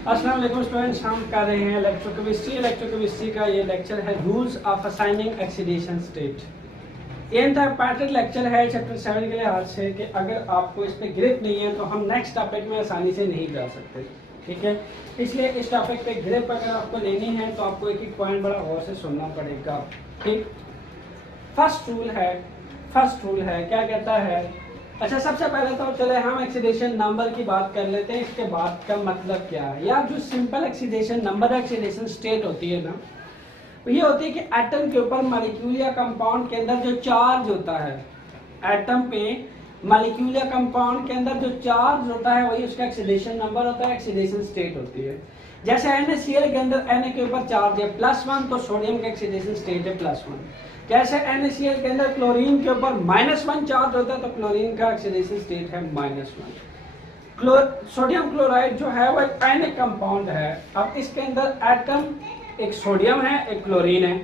अस्सलाम वालेकुम स्टूडेंट्स, हम कर रहे हैं इलेक्ट्रोकेमिस्ट्री का ये लेक्चर है rules of assigning oxidation state. ये इंपॉर्टेंट लेक्चर है चैप्टर 7 के लिहाज से कि अगर आपको इस पर ग्रिप नहीं है तो हम नेक्स्ट टॉपिक में आसानी से नहीं जा सकते, ठीक है। इसलिए इस टॉपिक पे ग्रिप अगर आपको लेनी है तो आपको एक एक पॉइंट बड़ा गौर से सुनना पड़ेगा, ठीक। फर्स्ट रूल है क्या कहता है। अच्छा, सबसे पहले तो चले हम ऑक्सीडेशन नंबर की बात कर लेते हैं। इसके बाद का मतलब क्या है यार, जो simple oxidation number oxidation state होती है ना, ये होती है कि एटम के ऊपर मॉलिक्यूल या कंपाउंड के अंदर जो चार्ज होता है, एटम पे मॉलिक्यूल या कंपाउंड के अंदर जो चार्ज होता है वही उसका ऑक्सीडेशन नंबर होता है, ऑक्सीडेशन स्टेट होती है। जैसे NaCl के अंदर Na के ऊपर चार्ज है +1 तो सोडियम का ऑक्सीडेशन स्टेट है +1। जैसे NaCl के अंदर क्लोरीन के ऊपर -1 चार्ज होता है तो क्लोरीन का ऑक्सीडेशन स्टेट है -1। सोडियम क्लोराइड जो है वो एक आयनिक कंपाउंड है। अब इसके अंदर एटम एक सोडियम है एक क्लोरीन है,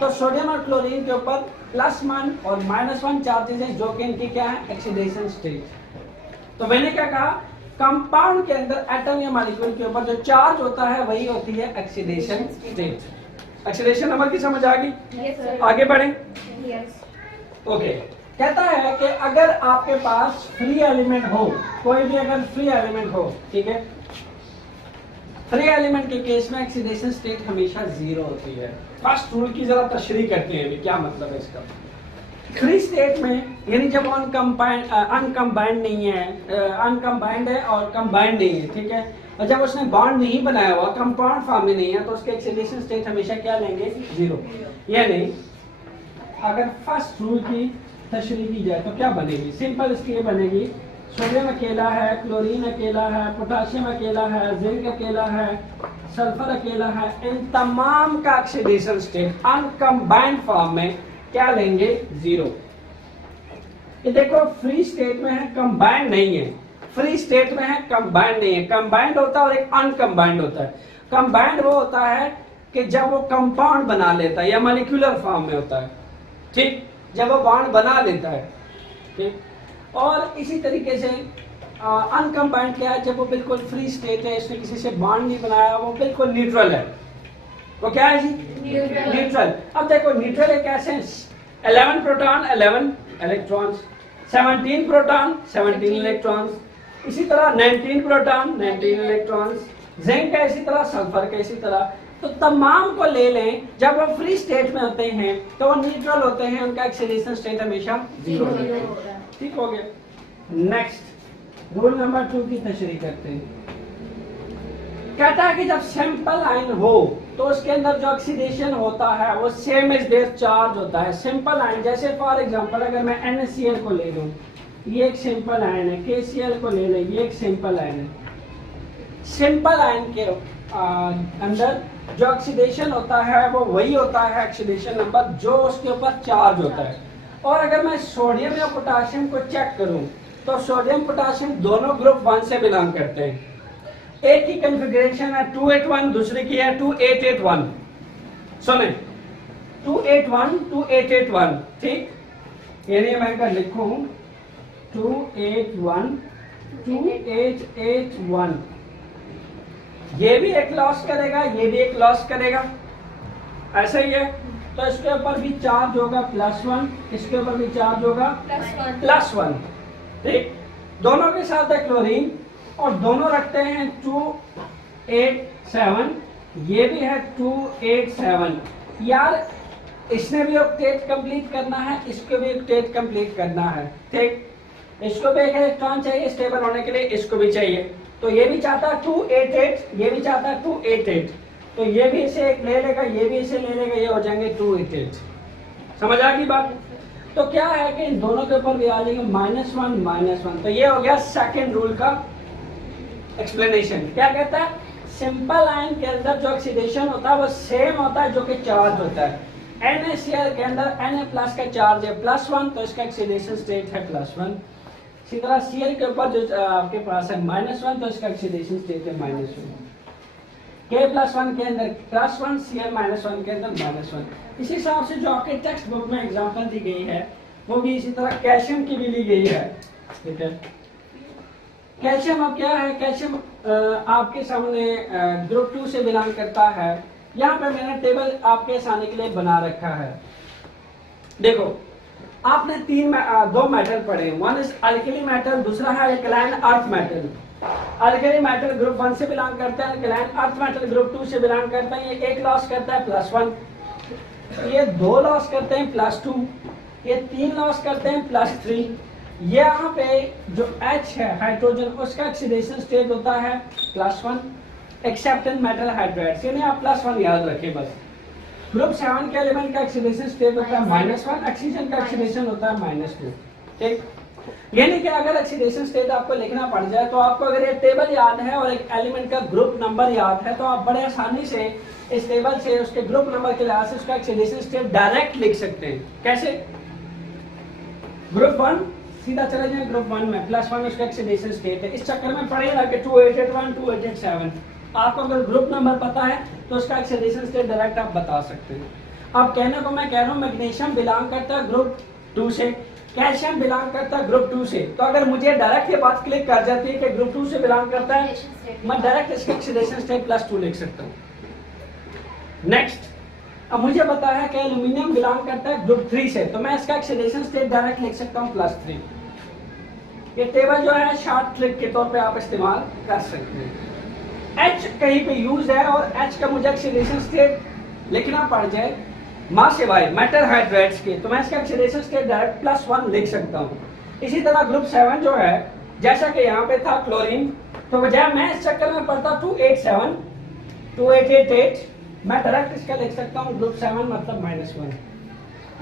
तो सोडियम और क्लोरीन के ऊपर +1 और -1 चार्जेस हैं जो कि इनकी क्या है, ऑक्सीडेशन स्टेट। तो मैंने क्या कहा, कंपाउंड के अंदर एटम या मॉलिक्यूल के ऊपर जो चार्ज होता है वही होती है ऑक्सीडेशन स्टेट। ऑक्सीडेशन नंबर की समझ आ गई? yes, आगे बढ़ें। ओके, कहता है कि अगर आपके पास फ्री एलिमेंट हो, कोई भी अगर फ्री एलिमेंट हो, ठीक है, फ्री एलिमेंट के केस में ऑक्सीडेशन स्टेट हमेशा 0 होती है। फर्स्ट रूल की जरा तशरीह करते हैं, क्या मतलब है इसका। फ्री स्टेट में यानी जब अनकम्बाइंड नहीं है, अनकम्बाइंड है और कंबाइंड नहीं है, ठीक है, और जब उसने बॉन्ड नहीं बनाया हुआ, कंपाउंड फॉर्म में नहीं है, तो उसके ऑक्सीडेशन स्टेट हमेशा क्या लेंगे, 0। यानी अगर फर्स्ट रूल की तशरीह की जाए तो क्या बनेगी, सिंपल इसकी ये बनेगी, सोडियम अकेला है, क्लोरीन अकेला है, पोटाशियम अकेला है, जिंक अकेला है, सल्फर अकेला है, इन तमाम का ऑक्सीडेशन स्टेट अनकम्बाइंड फॉर्म में क्या लेंगे, 0। ये देखो फ्री स्टेट में है, कंबाइंड नहीं है। फ्री स्टेट में है, कंबाइंड नहीं है। कंबाइंड होता है और एक अनकम्बाइंड होता है। कंबाइंड वो होता है कि जब वो कंपाउंड बना लेता है या मॉलिक्यूलर फॉर्म में होता है, ठीक, जब वो बॉन्ड बना लेता है, ठीक। और इसी तरीके से अनकम्बाइंड क्या है, जब वो बिल्कुल फ्री स्टेट है, इसने किसी से बॉन्ड नहीं बनाया, वो बिल्कुल न्यूट्रल है। वो क्या है जी, न्यूट्रल। अब देखो न्यूट्रल एक ऐसे 11 प्रोटॉन 11 इलेक्ट्रॉन्स, 17 प्रोटॉन 17 इलेक्ट्रॉन्स, इसी तरह 19 प्रोटॉन 19 इलेक्ट्रॉन्स, जिंक का इसी तरह, सल्फर का इसी तरह। तो तमाम को ले लें, जब वो फ्री स्टेट में होते हैं तो वो न्यूट्रल होते हैं, उनका ऑक्सीडेशन स्टेट हमेशा 0 होता है। ठीक हो गया। नेक्स्ट रूल नंबर 2 की तशरीह करते हैं। कहता है कि जब सिंपल आयन हो तो उसके अंदर जो ऑक्सीडेशन होता है वो सेम एज देयर चार्ज होता है। सिंपल आयन जैसे फॉर एग्जांपल अगर मैं NaCl को ले लूं, ये एक सिंपल आयन है, KCl को ले लें, ये एक सिंपल आयन है। सिंपल आयन के अंदर जो ऑक्सीडेशन होता है वो वही होता है ऑक्सीडेशन नंबर जो उसके ऊपर चार्ज होता है। और अगर मैं सोडियम या पोटाशियम को चेक करूं तो सोडियम पोटाशियम दोनों ग्रुप 1 से बिलोंग करते हैं। एक ही कॉन्फ़िगरेशन है 281, दूसरे की है 2881। सुने 281 2881, ठीक। यानी मैं अगर लिखूं 281 2881, ये भी एक लॉस करेगा, ये भी एक लॉस करेगा, ऐसा ही है। तो इसके ऊपर भी चार्ज होगा +1, इसके ऊपर भी चार्ज होगा +1, ठीक। दोनों के साथ है क्लोरीन और दोनों रखते हैं 287, ये भी है 287। यार इसने भी ऑक्टेट कंप्लीट करना है, इसको भी ऑक्टेट कंप्लीट करना है, ठीक। इसको भी एक इलेक्ट्रॉन चाहिए स्टेबल होने के लिए, इसको भी चाहिए। तो ये भी चाहता है 288, ये भी चाहता है 288, तो ये भी इसे एक ले लेगा, ये भी इसे ले लेगा, ये हो जाएंगे 288। समझ आ गई बात? तो क्या है कि इन दोनों के ऊपर भी आ जाएंगे -1 -1। तो ये हो गया सेकेंड रूल का एक्सप्लेनेशन। क्या कहता है, सिंपल आयन के अंदर जो ऑक्सीडेशन होता है वो सेम होता है जो कि चार्ज होता है। NaCl के अंदर Na+ का चार्ज है +1 तो इसका ऑक्सीडेशन स्टेट है +1। इसी तरह Cl के ऊपर जो आपके पास है -1 तो इसका ऑक्सीडेशन स्टेट है -1। K+1 के अंदर +1, Cl -1 के अंदर -1। इसी हिसाब से जो आपके टेक्स्ट बुक में एग्जांपल दी गई है वो भी इसी तरह कैल्शियम की भी ली गई है, ठीक है। कैल्शियम अब क्या है, कैल्शियम आपके सामने ग्रुप 2 से बिलोंग करता है। यहाँ पे मैंने टेबल आपके आसानी के लिए बना रखा है। देखो आपने दो मेटल पढ़े, वन इज अल्कली मेटल, दूसरा है alkaline earth metal. Alkali metal group 1 से बिलोंग करता है, एल्कलाइन अर्थ मेटल ग्रुप 2 से बिलोंग करता है। ये एक लॉस करता है +1, ये 2 लॉस करते हैं +2, ये 3 लॉस करते हैं +3। ये यहाँ पे जो H है हाइड्रोजन, उसका ऑक्सीडेशन स्टेट होता है +1 एक्सेप्ट इन मेटल हाइड्राइड्स, यानी आप +1 याद रखें बस। ग्रुप 7 के एलिमेंट का ऑक्सीडेशन स्टेट होता है -1, ऑक्सीजन का ऑक्सीडेशन होता है -2। ठीक, यानी कि अगर ऑक्सीडेशन स्टेट आपको लिखना पड़ जाए तो आपको अगर ये टेबल याद है और एक एलिमेंट का ग्रुप नंबर याद है तो आप बड़े आसानी से इस टेबल से उसके ग्रुप नंबर के लिहाज से उसका ऑक्सीडेशन स्टेट डायरेक्ट लिख सकते हैं। कैसे? ग्रुप 1 सीधा चले जाए ग्रुप 1 में, +1 उसका ऑक्सीडेशन स्टेट है। इस चक्कर में पढ़िए ना कि 2881 2887, आपको अगर ग्रुप नंबर पता है तो उसका ऑक्सीडेशन स्टेट डायरेक्ट आप बता सकते हैं। अब कहने को मैं कह रहा हूँ मैग्नीशियम बिलोंग करता है ग्रुप 2 से, कैल्शियम बिलोंग करता है ग्रुप 2 से, तो अगर मुझे डायरेक्ट ये बात क्लिक कर जाती है कि ग्रुप 2 से बिलोंग करता है, मैं डायरेक्ट इसका ऑक्सीडेशन स्टेट +2 लिख सकता हूँ। नेक्स्ट, अब मुझे पता है कि एल्यूमिनियम बिलोंग करता है ग्रुप 3 से, तो मैं इसका ऑक्सीडेशन स्टेट डायरेक्ट लिख सकता हूँ +3। ये टेबल जो है शॉर्ट ट्रिक के तौर पे आप इस्तेमाल कर सकते हैं। H कहीं पे यूज है और H का मुझे ऑक्सीडेशन स्टेट लिखना पड़ जाए मां सिवाय मेटल हाइड्राइड्स के, तो मैं इसका ऑक्सीडेशन स्टेट डायरेक्ट +1 लिख सकता हूँ। इसी तरह ग्रुप 7 जो है, जैसा कि यहाँ पे था क्लोरीन, तो बजाय मैं इस चक्कर में पढ़ता 287 2888, मैं डायरेक्ट इसका लिख सकता हूँ ग्रुप 7 मतलब -1।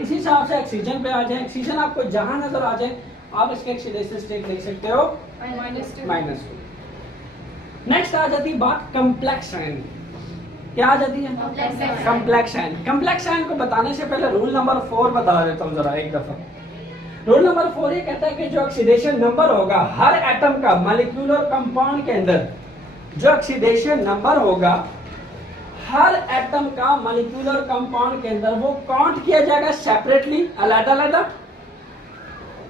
इसी हिसाब से ऑक्सीजन पे आ जाए, ऑक्सीजन आपको जहां नजर आ जाए आप इसके ऑक्सीडेशन स्टेट लिख सकते हो -2। नेक्स्ट आ जाती बात कॉम्प्लेक्स आयन। क्या आ जाती है? Complex ion. कॉम्प्लेक्स आयन को बताने से पहले रूल नंबर 4 बता देता हूँ जरा एक दफा। रूल नंबर 4 ये कहता है कि जो ऑक्सीडेशन नंबर होगा हर एटम का मॉलिक्यूलर कंपाउंड के अंदर, जो ऑक्सीडेशन नंबर होगा हर एटम का मॉलिक्यूलर कंपाउंड के अंदर, वो काउंट किया जाएगा सेपरेटली, अलग-अलग।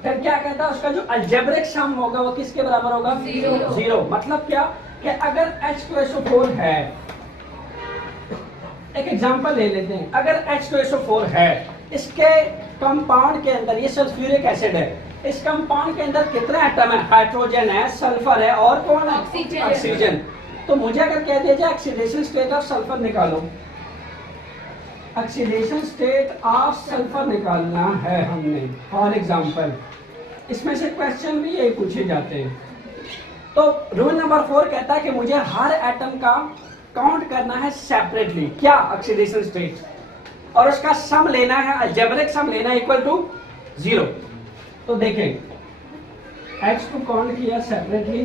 फिर क्या कहता है, उसका जो अलजेब्रिक सम होगा वो किसके बराबर होगा? 0। मतलब क्या कि अगर H2SO4 है, एक एग्जांपल ले लेते हैं, अगर H2SO4 है, इसके कंपाउंड के अंदर ये सल्फ्यूरिक एसिड है, इस कंपाउंड के अंदर कितने एटम है? हाइड्रोजन है, सल्फर है और कौन है? ऑक्सीजन। तो मुझे अगर कह दिया जाए ऑक्सीडेशन स्टेट ऑफ सल्फर निकालो, ऑक्सीडेशन स्टेट ऑफ सल्फर निकालना है हमने, फॉर एग्जांपल इसमें से क्वेश्चन भी यही पूछे जाते हैं। तो रूल नंबर 4 कहता है कि मुझे हर एटम का काउंट करना है सेपरेटली, क्या? ऑक्सीडेशन स्टेट, और उसका सम लेना है, अलजेब्रिक सम लेना है इक्वल टू 0। तो देखें, H को काउंट किया सेपरेटली,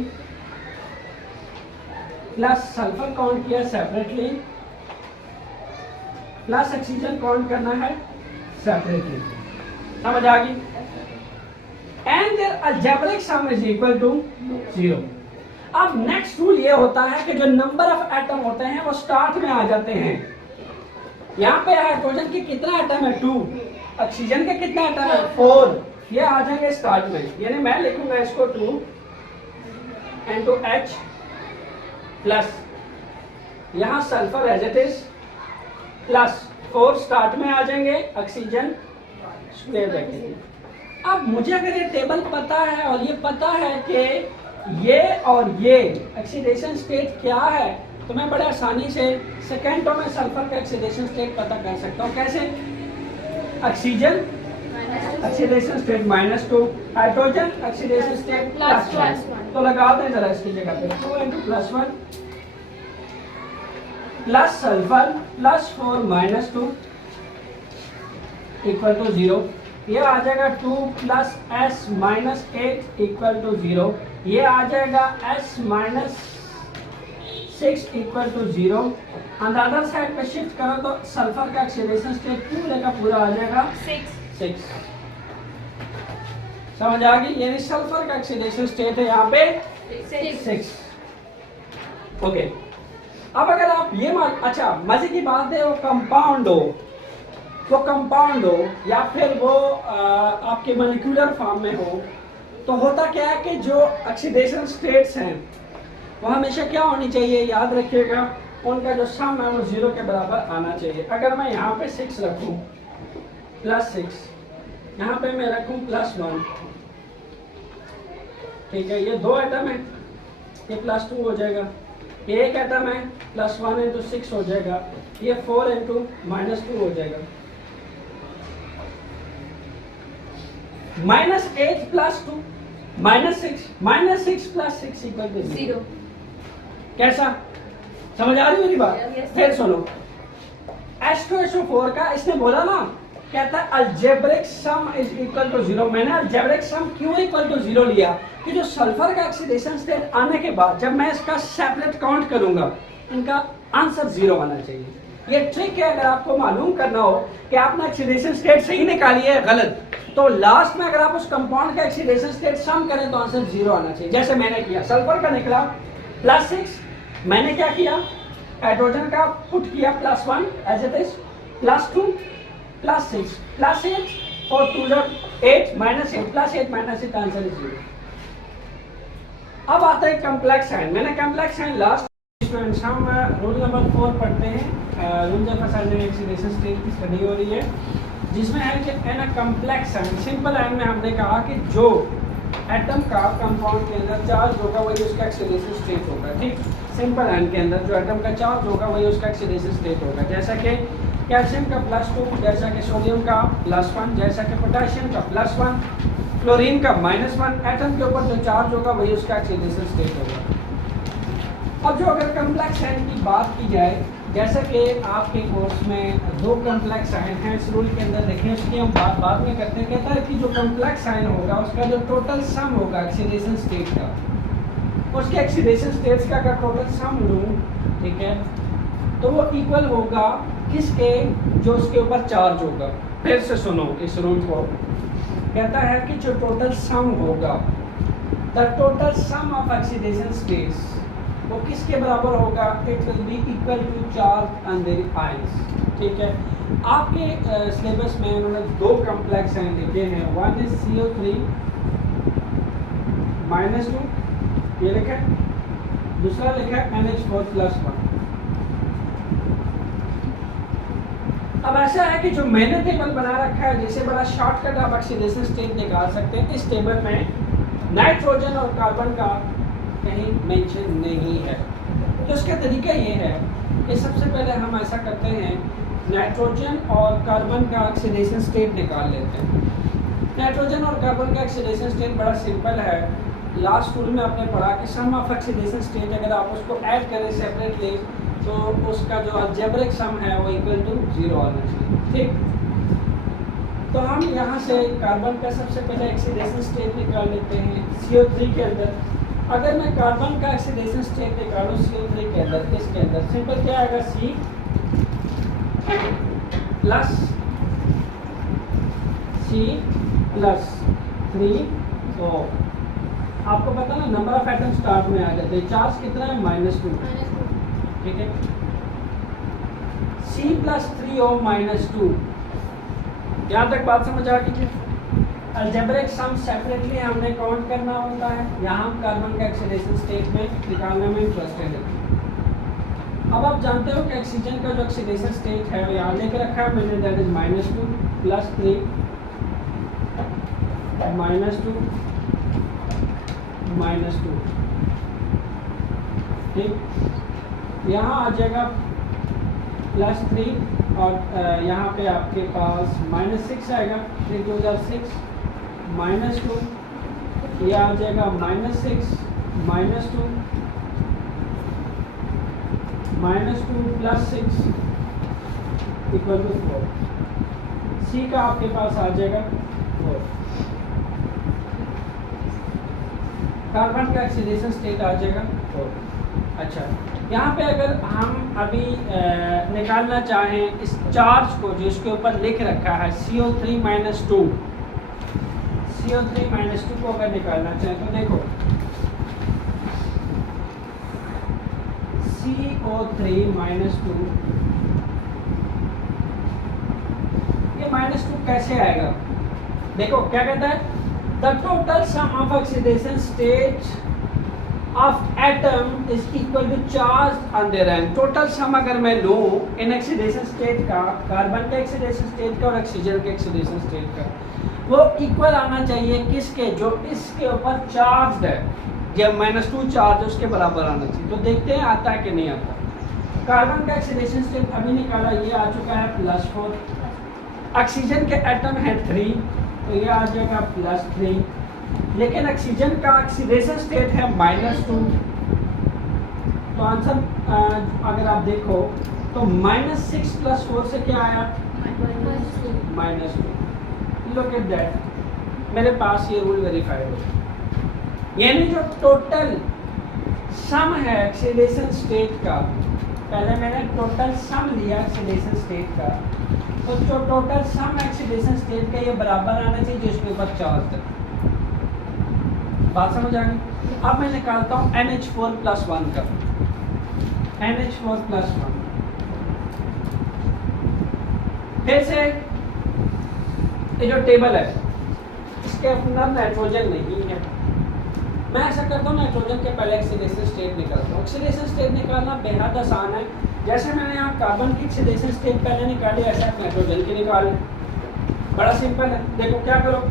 प्लस सल्फर काउंट किया सेपरेटली, प्लस ऑक्सीजन काउंट करना है सेपरेटली। समझ आ गई? And their algebraic sum is equal to 0। अब नेक्स्ट रूल ये होता है कि जो नंबर ऑफ एटम होते हैं वो स्टार्ट में आ जाते हैं। यहाँ पे हाइड्रोजन के कितना एटम है? 2। ऑक्सीजन के कितना एटम है? 4। ये आ जाएंगे स्टार्ट में, यानी मैं लिखूंगा इसको 2 H प्लस यहाँ sulphur as it is plus 4 start में आ जाएंगे, ऑक्सीजन स्क्वायर ब्रैकेट। अब मुझे अगर ये टेबल पता है और ये पता है कि ये और ये ऑक्सीडेशन स्टेट क्या है, तो मैं बड़े आसानी से सेकेंडों में सल्फर का ऑक्सीडेशन स्टेट पता कर सकता हूँ। कैसे? Oxygen oxidation state -2, hydrogen oxidation state +1। तो लगाते हैं जरा इसकी जगह पे 2 +1 प्लस सल्फर +4 -2 इक्वल टू 0। ये आ जाएगा 2 + S - 8 इक्वल टू 0। ये आ जाएगा S - 6 equal to 0। On the other side पे शिफ्ट करो तो सल्फर का ऑक्सीडेशन स्टेट पूरे का पूरा आ जाएगा 6। समझ आ गई? यानी सल्फर का ऑक्सीडेशन स्टेट है यहाँ पे 6। ओके, अब अगर आप ये अच्छा मजे की बात है, वो कंपाउंड हो या फिर वो आपके मॉलिक्यूलर फॉर्म में हो, तो होता क्या है कि जो ऑक्सीडेशन स्टेट्स हैं वो हमेशा क्या होनी चाहिए, याद रखिएगा, उनका जो सम है वो 0 के बराबर आना चाहिए। अगर मैं यहाँ पे 6 रखूँ +6, यहाँ पे मैं रखूँ +1, ठीक है, ये 2 एटम है, ये +2 हो जाएगा, ये एक एटम है, +1 × 6 हो जाएगा, ये 4 × -2 हो जाएगा। -8 + 2 -6, -6 + 6 = 0। कैसा, समझ आ रही मेरी बात? फिर सुनो, H2SO4 का इसने बोला ना, कहता है algebraic sum is equal to 0। मैंने अलजेब्रिक सम क्यों इक्वल टू 0 लिया कि जो सल्फर का ऑक्सीडेशन स्टेट आने के बाद जब मैं इसका सेपरेट काउंट करूंगा, इनका आंसर 0 आना चाहिए। ये ट्रिक है, अगर आपको मालूम करना हो कि आपने ऑक्सीडेशन स्टेट सही निकाली है गलत, तो लास्ट में अगर आप उस कंपाउंड का ऑक्सीडेशन स्टेट सम करें तो आंसर 0 आना चाहिए। जैसे मैंने किया, सल्फर का निकला +6, मैंने क्या किया, हाइड्रोजन का पुट किया +1 एज इट इज, +2 +6 +8 और 2 8 -8 +8 -8 आंसर इज 0। अब आता है कॉम्प्लेक्स साइन। मैंने कॉम्प्लेक्स साइन लास्ट स्टूडेंट्स हम रूल नंबर 4 पढ़ते हैं, rules of assigning oxidation state की स्टडी हो रही है, जिसमें है कि in a complex sign. Simple line में हमने कहा कि जो एटम का कंपाउंड के अंदर चार्ज होगा वही उसका ऑक्सीडेशन स्टेट होगा, ठीक। सिंपल लाइन के अंदर जो एटम का चार्ज होगा वही उसका ऑक्सीडेशन स्टेट होगा। जैसा कि कैल्शियम का +2, जैसा कि सोडियम का +1, जैसा कि पोटेशियम का +1, क्लोरीन का -1, एटम के ऊपर जो चार्ज होगा वही उसका ऑक्सीडेशन स्टेट होगा। अब जो अगर कॉम्प्लेक्स आयन की बात की जाए, जैसा कि आपके कोर्स में 2 कॉम्प्लेक्स आयन हैं, इस रूल के अंदर देखें, उसकी हम बात बाद में करते हैं। कहता है कि जो कॉम्प्लेक्स आयन होगा उसका जो टोटल सम होगा ऑक्सीडेशन स्टेट का, उसके ऑक्सीडेशन स्टेट्स का अगर टोटल सम लूँ, ठीक है, तो वो इक्वल होगा किसके, जो उसके ऊपर चार्ज होगा। फिर से सुनो इस रूल को, कहता है कि जो टोटल सम होगा, the total sum of oxidation states, वो किसके बराबर होगा, it will be equal to charge on their ions, ठीक है। आपके सिलेबस में उन्होंने 2 कॉम्प्लेक्स आयन लिखे हैं, वन इज CO3 -2, ये लिखा है, दूसरा लिखा है NH4+1। अब ऐसा है कि जो मैंने टेबल बना रखा है, जिसे बड़ा शॉर्टकट आप ऑक्सीडेशन स्टेट निकाल सकते हैं, इस टेबल में नाइट्रोजन और कार्बन का कहीं मेंशन नहीं है। तो इसका तरीका ये है कि सबसे पहले हम ऐसा करते हैं, नाइट्रोजन और कार्बन का ऑक्सीडेशन स्टेट निकाल लेते हैं। नाइट्रोजन और कार्बन का ऑक्सीडेशन स्टेट बड़ा सिंपल है, लास्ट रूल में आपने पढ़ा कि सम ऑफ ऑक्सीडेशन स्टेट अगर आप उसको ऐड करें सेपरेटली तो उसका जो अलजेब्रिक सम है वो इक्वल टू 0 आना चाहिए, ठीक। तो हम यहाँ से कार्बन का सबसे पहले ऑक्सीडेशन स्टेट निकाल लेते हैं CO3 के अंदर। अगर मैं कार्बन का ऑक्सीडेशन स्टेट निकालूँ CO3 के अंदर, इसके अंदर सिंपल क्या आएगा, C + 3, तो आपको पता ना नंबर ऑफ एटम स्टार्ट में आ जाते हैं, चार्ज कितना है, -2, ठीक है। C + 3O -2, यहाँ तक बात समझ आ गई। अलजेब्रिक सम सेपरेटली हमने काउंट करना होता है, यहाँ हम कार्बन का ऑक्सीडेशन स्टेट में निकालने में इंटरेस्टेड है। अब आप जानते हो कि ऑक्सीजन का जो ऑक्सीडेशन स्टेट है वो यहाँ लेकर रखा है मैंने, दैट इज -2 + 3 -2 -2, ठीक। यहाँ आ जाएगा +3 और यहाँ पे आपके पास -6 आएगा, 3 × 2 = 6 -2, ये आ जाएगा -6 -2 + 6 = 4। C का आपके पास आ जाएगा 4। कार्बन का ऑक्सीडेशन स्टेट आ जाएगा 4। अच्छा, यहाँ पे अगर हम अभी निकालना चाहें इस चार्ज को जो इसके ऊपर लिख रखा है CO3 - 2, CO3 - 2 को अगर निकालना चाहें तो देखो CO3 - 2, ये -2 कैसे आएगा, देखो क्या कहता है, the total sum of oxidation state of atom is equal to charge on their and. Total sum अगर मैं लूँ इन ऑक्सीडेशन स्टेट का, कार्बन के ऑक्सीडेशन स्टेट का और ऑक्सीजन के ऑक्सीडेशन स्टेट का, वो इक्वल आना चाहिए किसके, जो इसके ऊपर चार्ज है, जब -2 चार्ज है उसके बराबर आना चाहिए। तो देखते हैं आता है कि नहीं आता। कार्बन का ऑक्सीडेशन स्टेट अभी निकाला, ये आ चुका है +4। ऑक्सीजन के एटम है 3, तो ये आ जाएगा +3। लेकिन ऑक्सीजन का ऑक्सीडेशन स्टेट है -2, तो आंसर अगर आप देखो तो -6 + 4 से क्या आया, -2। लुक एट दैट, मेरे पास ये रूल वेरीफाइड हो, यानी जो टोटल सम है ऑक्सीडेशन स्टेट का, पहले मैंने टोटल सम लिया ऑक्सीडेशन स्टेट का, तो जो टोटल सम ऑक्सीडेशन स्टेट का ये बराबर आना चाहिए जिसके ऊपर चार्ज है। बात समझ आ गई। अब मैं निकालता हूँ NH4+1 का, NH4+1। फिर से ये जो टेबल है इसके अंदर नाइट्रोजन नहीं है, मैं ऐसा करता हूँ नाइट्रोजन के पहले ऑक्सीडेशन स्टेट निकालता हूँ। ऑक्सीडेशन स्टेट निकालना बेहद आसान है, जैसे मैंने यहाँ कार्बन की ऑक्सीडेशन स्टेट पहले निकाली, ऐसे आप नाइट्रोजन की निकालें, बड़ा सिंपल है। देखो क्या करो,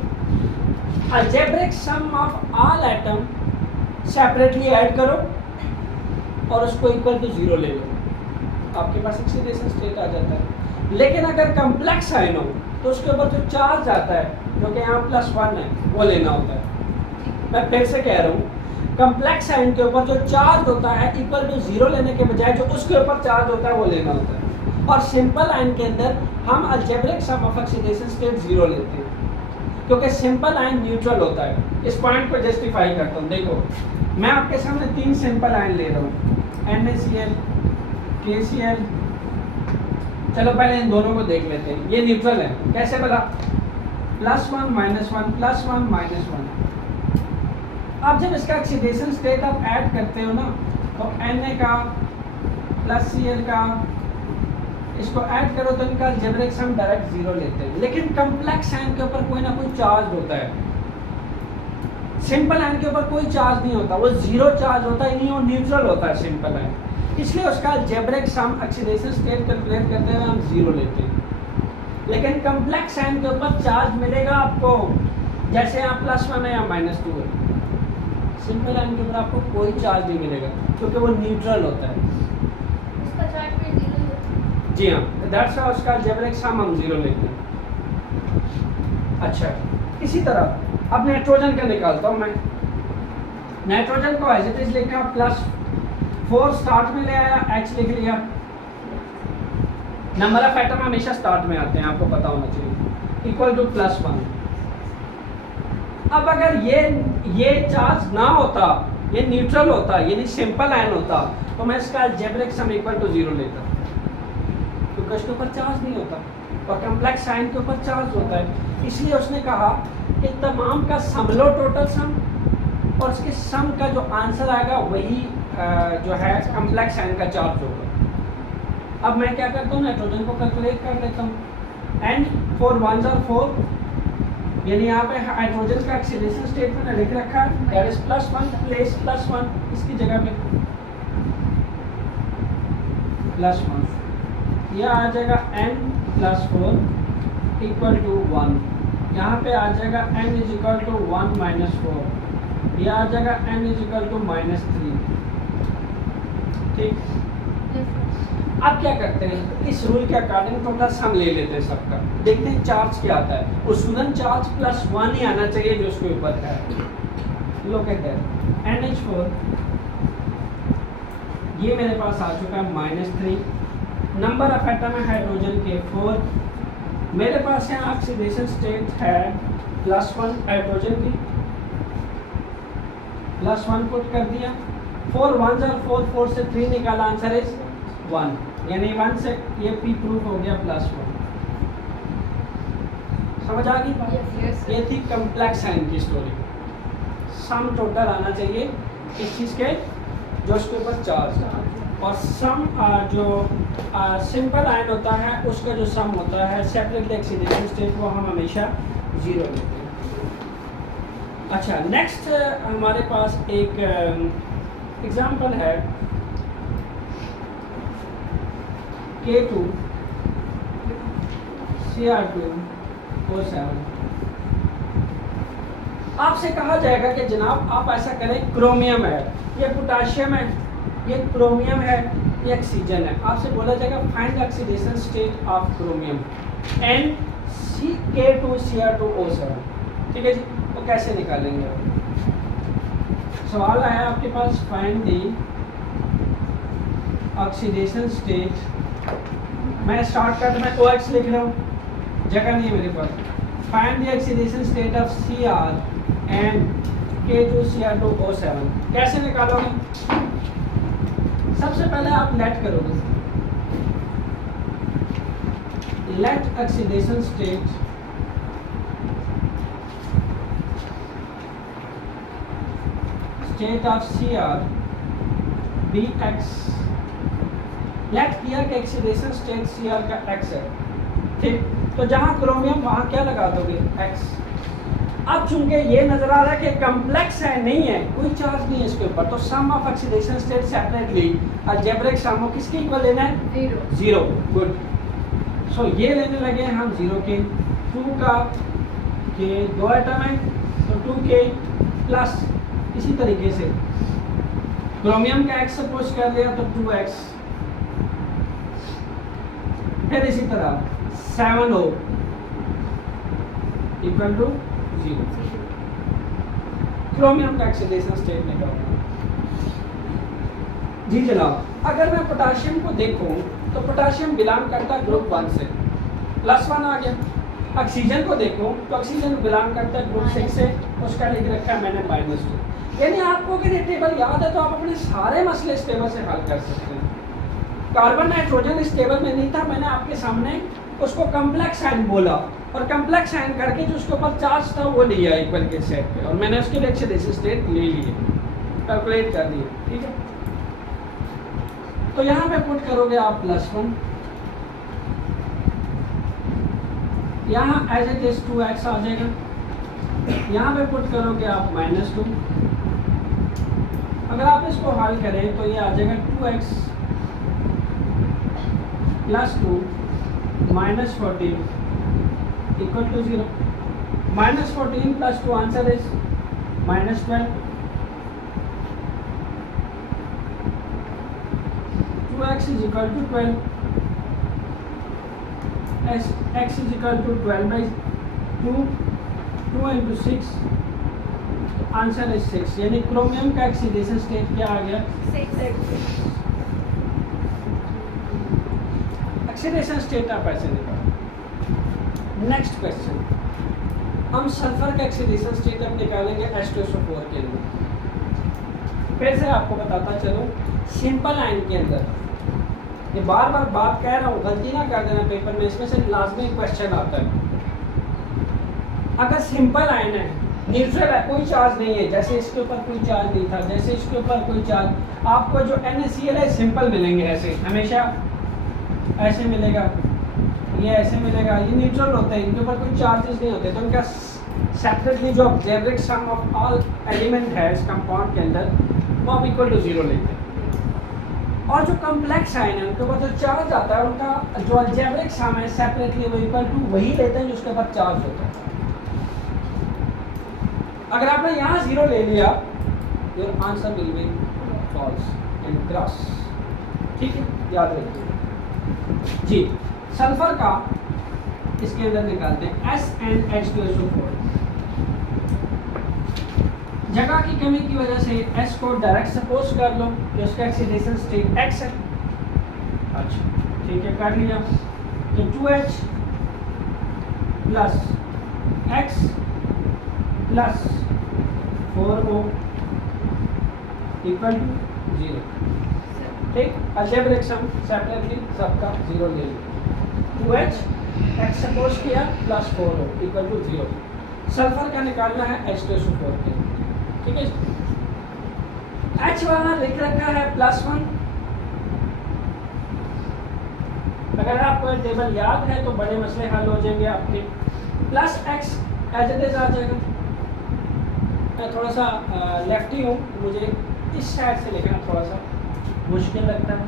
algebraic sum of all atom separately add करो और उसको इक्वल टू 0 ले लो, आपके पास ऑक्सीडेशन स्टेट आ जाता है। लेकिन अगर कम्प्लेक्स आयन हो तो उसके ऊपर जो चार्ज आता है, जो कि यहाँ +1 है, वो लेना होता है। मैं फिर से कह रहा हूँ, कम्प्लेक्स आयन के ऊपर जो चार्ज होता है इक्वल टू 0 लेने के बजाय जो उसके ऊपर चार्ज होता है वो लेना होता है। और सिंपल आयन के अंदर हम algebraic sum of oxidation state 0 लेते हैं, क्योंकि सिंपल आयन न्यूट्रल होता है। इस पॉइंट को जस्टिफाई करता हूँ। देखो मैं आपके सामने 3 सिंपल आयन ले रहा हूँ, NaCl, KCl। चलो पहले इन दोनों को देख लेते हैं, ये न्यूट्रल है, कैसे बना, +1 -1 +1 -1। अब जब इसका ऑक्सीडेशन स्टेट आप ऐड करते हो ना, तो Na का प्लस Cl का इसको ऐड करो तो इनका अलजेब्रिक सम डायरेक्ट 0 लेते हैं। लेकिन कम्प्लेक्स आयन के ऊपर कोई ना कोई चार्ज होता है, सिंपल आयन के ऊपर कोई चार्ज नहीं होता, वो 0 चार्ज होता है, नहीं वो न्यूट्रल होता है सिंपल आयन, इसलिए उसका अलजेब्रिक सम ऑक्सीडेशन स्टेट कैलकुलेट करते हुए हम 0 लेते हैं। लेकिन कम्प्लेक्स आयन के ऊपर चार्ज मिलेगा आपको, जैसे यहाँ +1 है या -2 है। सिंपल आयन के ऊपर आपको कोई चार्ज नहीं मिलेगा क्योंकि वो न्यूट्रल होता है। उसका चार्ज पे 0 है। जी हाँ, दैट्स व्हाई उसका अलजेब्रिक सम हम 0 लेते हैं। अच्छा, इसी तरह अब नाइट्रोजन का निकालता हूँ मैं। नाइट्रोजन को एज इट इज लिखा, +4 स्टार्ट में ले आया, H लिख लिया। नंबर ऑफ एटम हमेशा स्टार्ट में आते हैं, आपको पता होना चाहिए, इक्वल टू +1। अब अगर ये चार्ज ना होता, ये न्यूट्रल होता, यानी सिंपल आयन होता, तो मैं इसका अलजेब्रिक सम इक्वल टू 0 लेता, क्योंकि उसके ऊपर चार्ज नहीं होता और कम्प्लेक्स आयन के ऊपर चार्ज होता है। इसलिए उसने कहा कि तमाम का सम लो, टोटल सम, और उसके सम का जो आंसर आएगा वही जो है कम्प्लेक्स आयन का चार्ज होगा। अब मैं क्या करता हूँ, नाइट्रोजन को कैलकुलेट कर लेता हूँ। N 4 1s are 4, यानी यहाँ पे हाइड्रोजन का ऑक्सीडेशन स्टेट मैंने लिख रखा है, दैट इज +1 प्लेस +1 इसकी जगह पे +1, यह आ जाएगा N + 4 = 1। यहाँ पे आ जाएगा N = 1 - 4, यह आ जाएगा N = -3। ठीक, अब क्या करते हैं, इस रूल के अकॉर्डिंग टोटल सम ले लेते हैं सबका, देखते हैं चार्ज क्या आता है। उसूलन चार्ज +1 ही आना चाहिए जो उसके ऊपर है। लोग कहते हैं NH4, ये मेरे पास आ चुका है -3। नंबर ऑफ एटम है हाइड्रोजन के 4, मेरे पास यहाँ ऑक्सीडेशन स्टेट है +1 हाइड्रोजन की, +1 पुट कर दिया। 4 1s are 4, 4 से 3 निकाला, आंसर इज 1, यानी 1 से ये P प्रूफ हो गया +1। समझ आ गई बात? Yes. ये थी कम्प्लेक्स आयन की स्टोरी। सम टोटल आना चाहिए इस चीज़ के जो उसके ऊपर चार्ज है, और सम जो सिंपल आयन होता है उसका जो सम होता है सेपरेटली ऑक्सीडेशन स्टेट, वो हम हमेशा 0 लेते हैं। अच्छा, नेक्स्ट हमारे पास एक एग्जांपल है K2 Cr2 O7। आपसे कहा जाएगा कि जनाब आप ऐसा करें, क्रोमियम है, ये पोटाशियम है, ये क्रोमियम है, ये ऑक्सीजन है। आपसे बोला जाएगा find oxidation state of chromium and K2Cr2O7। ठीक है जी, तो कैसे निकालेंगे आप? सवाल आया आपके पास, फाइंड द ऑक्सीडेशन स्टेट। मैं शॉर्टकट में OX लिख रहा हूँ, जगह नहीं है मेरे पास। Find the oxidation state of Cr and K2Cr2O7। कैसे निकालोगे? सबसे पहले आप लेट करोगे, let oxidation state of Cr be X। Let किया कि ऑक्सीडेशन स्टेट Cr का X है, ठीक। तो जहां क्रोमियम वहां क्या लगा दोगे? X। अब चूंकि ये नजर आ रहा है कि कम्प्लेक्स है, नहीं है, कोई चार्ज नहीं है इसके ऊपर, तो sum of oxidation state separately algebraic sum of किसके इक्वल लेना है? 0। गुड। सो ये लेने लगे हैं हम 0 के, 2 का, के 2 एटम है तो 2 के प्लस इसी तरीके से क्रोमियम का X सपोज कर लिया तो 2X, फिर इसी तरह 7O इक्वल टू 0। क्रोमियम का ऑक्सीडेशन स्टेट निकालना। जी जनाब, अगर मैं पोटाशियम को देखूं तो पोटाशियम बिलोंग करता है ग्रुप 1 से, +1 आ गया। ऑक्सीजन को देखूं तो ऑक्सीजन बिलोंग करता है ग्रुप 6 से, उसका लिख रखा है मैंने -2। यानी आपको अगर ये टेबल याद है तो आप अपने सारे मसले इस टेबल से हल कर सकते हैं। कार्बन नाइट्रोजन इस टेबल में नहीं था, मैंने आपके सामने उसको कम्प्लेक्स आयन बोला और कम्प्लेक्स आयन करके जो उसके ऊपर चार्ज था वो लिया इक्वल के सेट पे, और मैंने उसके लिए ऑक्सीडेशन स्टेट ले लिए, कैलकुलेट कर दिए। ठीक है, तो यहाँ पे पुट करोगे आप +1, यहाँ एज इट इज 2X आ जाएगा, यहाँ पे पुट करोगे आप -2। अगर आप इसको हल करें तो ये आ जाएगा 2X +2 -14 equal to 0। -14 + 2 answer is -12। 2X is equal to 12, X is equal to 12/2, 2 into 6, answer is 6। यानी क्रोमियम का ऑक्सीडेशन स्टेट क्या आ गया? 6। ऑक्सीडेशन स्टेट आप ऐसे निकालो। नेक्स्ट क्वेश्चन, हम सल्फर का ऑक्सीडेशन स्टेट अब निकालेंगे H2SO4 के लिए। फिर से आपको बताता चलो, सिंपल आयन के अंदर, ये बार बार बात कह रहा हूँ, गलती ना कर देना पेपर में, इसमें से लाजमी क्वेश्चन आता है। अगर सिंपल आयन है, न्यूट्रल है, कोई चार्ज नहीं है, जैसे इसके ऊपर कोई चार्ज नहीं था, जैसे इसके ऊपर कोई चार्ज, आपको जो NaCl है सिंपल मिलेंगे, ऐसे हमेशा ऐसे मिलेगा, ये ऐसे मिलेगा, ये न्यूट्रल होते हैं, इनके ऊपर कोई चार्जेस नहीं होते, तो इनका सेपरेटली जो objective sum of all element है इस कंपाउंड के अंदर वो आप इक्वल टू 0 लेते हैं। और जो कम्प्लेक्स आयन है उनके ऊपर जो चार्ज आता है, उनका जो अलजेब्रिक सम है सेपरेटली वो इक्वल टू वही लेते हैं जिसके ऊपर चार्ज होता है। अगर आपने यहाँ 0 ले लिया, your answer will be false and cross. ठीक है, याद रखिए जी। सल्फर का इसके अंदर निकालते हैं SnH2SO4। जगह की कमी की वजह से S को डायरेक्ट सपोज कर लो कि उसका ऑक्सीडेशन स्टेट X है। अच्छा ठीक है, कर लिया, तो 2H + X + 4O equal to 0। ठीक, अलजेब्रिक सम सेपरेटली सबका 0 ले लिया। 2H X सपोज किया + 4O इक्वल टू 0। सल्फर का निकालना है H2SO4 के, ठीक है। H वहाँ लिख रखा है +1। अगर आपको टेबल याद है तो बड़े मसले हल हो जाएंगे आपके। +X एज इट इज आ जाएगा, मैं थोड़ा सा लेफ्टी हूँ, मुझे इस साइड से लिखना थोड़ा सा मुश्किल लगता है।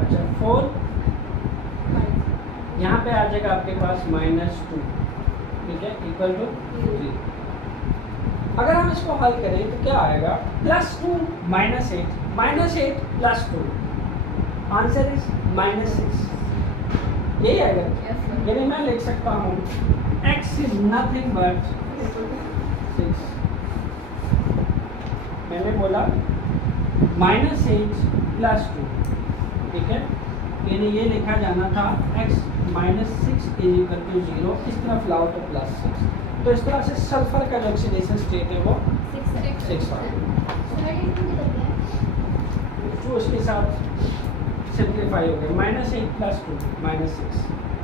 अच्छा 4 यहाँ पे आ जाएगा आपके पास -2, ठीक है, इक्वल टू 3। अगर हम इसको हल करें तो क्या आएगा, +2 -8, -8 +2, आंसर इज -6। यही आएगा, यानी मैं लिख सकता हूँ x इज नथिंग बट 6। मैंने बोला -8 +2, ठीक है, यानी ये लिखा जाना था x -6 = 0, इस तरफ लाओ तो +6। तो इस तरह से सल्फर का जो ऑक्सीडेशन स्टेट है वो 6 आ गया, जो उसके साथ सिंप्लीफाई हो गया, -8 +2 -6,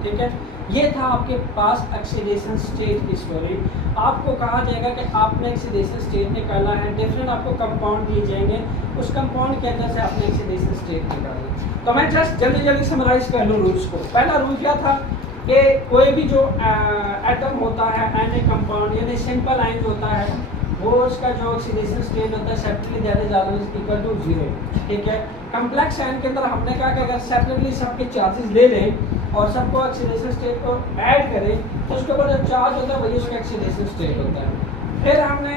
ठीक है। ये था आपके पास ऑक्सीडेशन स्टेट की स्टोरी। आपको कहा जाएगा कि आपने ऑक्सीडेशन स्टेट निकाला है, डिफरेंट आपको कंपाउंड दिए जाएंगे, उस कंपाउंड के अंदर से आपने ऑक्सीडेशन स्टेट निकाली। तो मैं जस्ट जल्दी जल्दी समराइज कर लूँ रूल्स को। पहला रूल क्या था कि कोई भी जो एटम होता है एन ए कंपाउंड यानी सिंपल आयन होता है, वो उसका जो ऑक्सीडेशन स्टेट होता है separately that is always equal to 0, ठीक है। कम्प्लेक्स आयन के अंदर हमने कहा कि अगर सेपरेटली सबके चार्जेस ले लें और सबको ऑक्सीडेशन स्टेट को ऐड करें तो उसके ऊपर जो चार्ज होता है वही उसका ऑक्सीडेशन स्टेट होता है। फिर हमने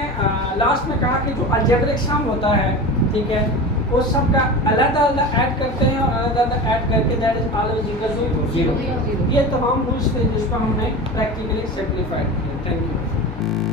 लास्ट में कहा कि जो अलजेब्रिक सम होता है, ठीक है, वो सब का अलग अलग ऐड करते हैं और अलग अलग ऐड करके that is always equal to 0। ये तमाम रूल्स थे जिसको हमने प्रैक्टिकली सिंप्लीफाइड किया। Thank you.